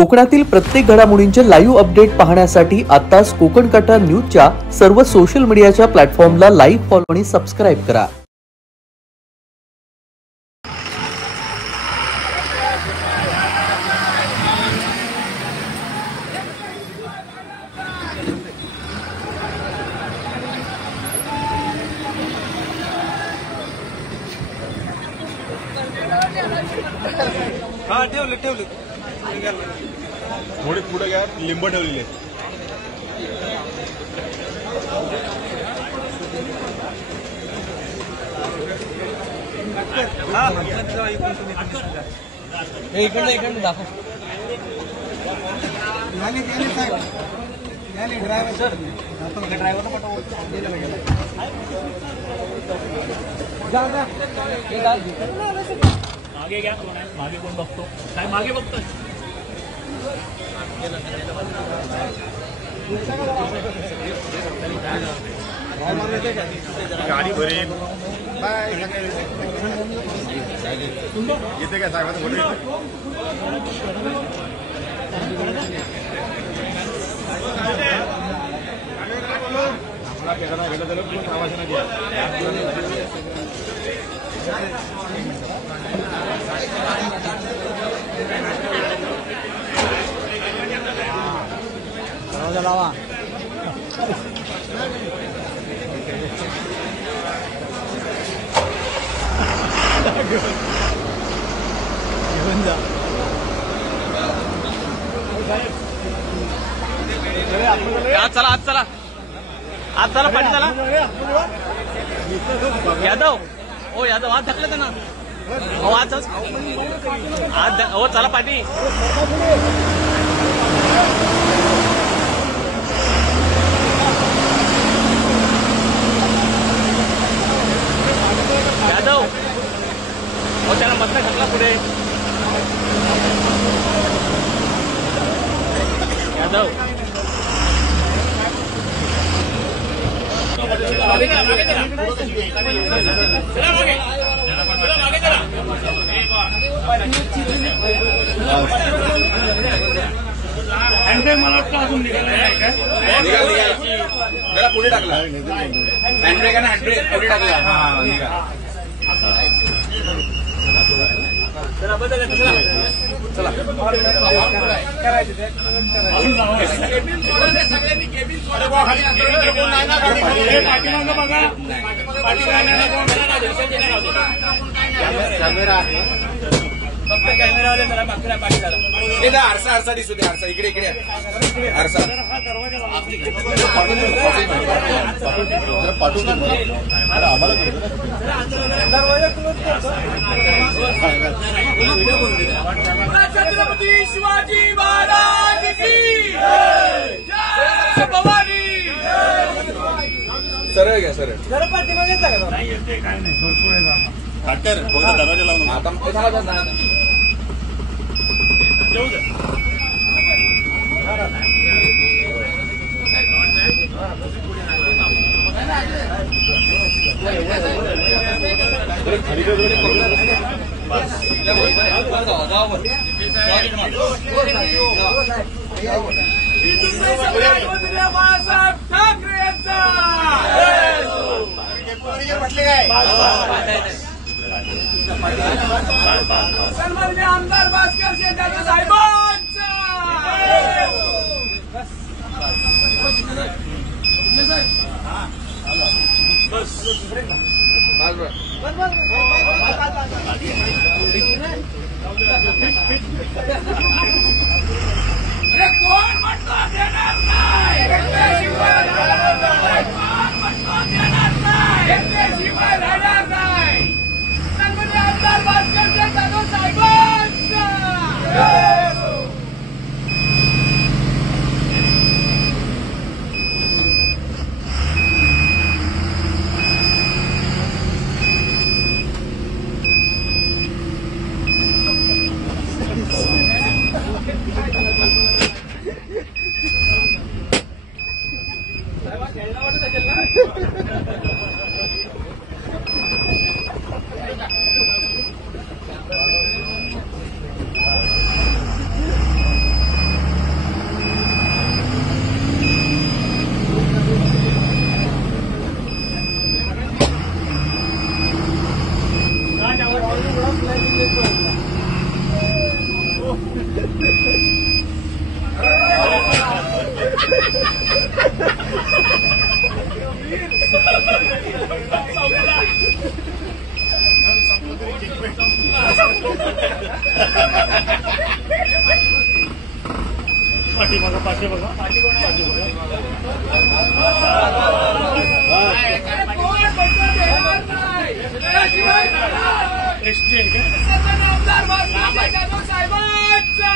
कोकणातील प्रत्येक घडामोडींचे लाईव्ह अपडेट पाहण्यासाठी आताच कोकण कटा न्यूजच्या सर्व सोशल मीडियाच्या प्लॅटफॉर्मला लाईक, फॉलो आणि सबस्क्राईब करा. हा ठेवले थोडी पुढे घ्या. लिंब ठेवलेले इकडे दाखव. ड्रायव्हर सर ड्रायव्हर मागे घ्या. कोण आहे मागे? कोण बघतो? काय मागे बघतोय? गाडी भरेल येते काय साहेबांचं फोटो लावा. घेऊन जा. आज चला पाठी चला. यादव ओ यादव आज ढकलत ना. हो आज हो चला पाठी. यादव हो त्याला मस्त ढकला पुढे. यादव हँडबॅग मला वाटतं अजून निघाला नाही का? त्याला पुढे टाकला. हँडब्रेक आणि हँडब्रेक पुढे टाकला. फक्त कॅमेरावाले जरा मागच्या पाठी झाला. आरसा दिसू दे. आरसा इकडे आरसा छत्रपती शिवाजी महाराज की जय भवानी. सरळ घ्या सरळ. नाही येते काय नाही. भरपूर आहे. दरवाजा लावून आता बाळासाहेब ठाकरे यांचा म्हटले काय सन्माननीय आमदार भास्कर शेटाचे साहेबांचा. कोण म्हणतो देणार नाही? शिवाय राहणार नाही. कोण म्हणतो देणार नाही? शिवाय राहणार नाही. सन्माननीय आमदार भास्कर शेटाचे साहेबांचा. पाठी बघा पाठी बघा पाठी बघा कोण पटकन देणार नाही त्याशिवाय राहणार. एसटी आहे का? सर्व आमदार भाजपचे जाधव साहेबांचा.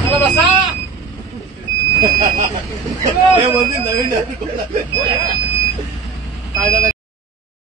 चला बसा. नवीन काय झालं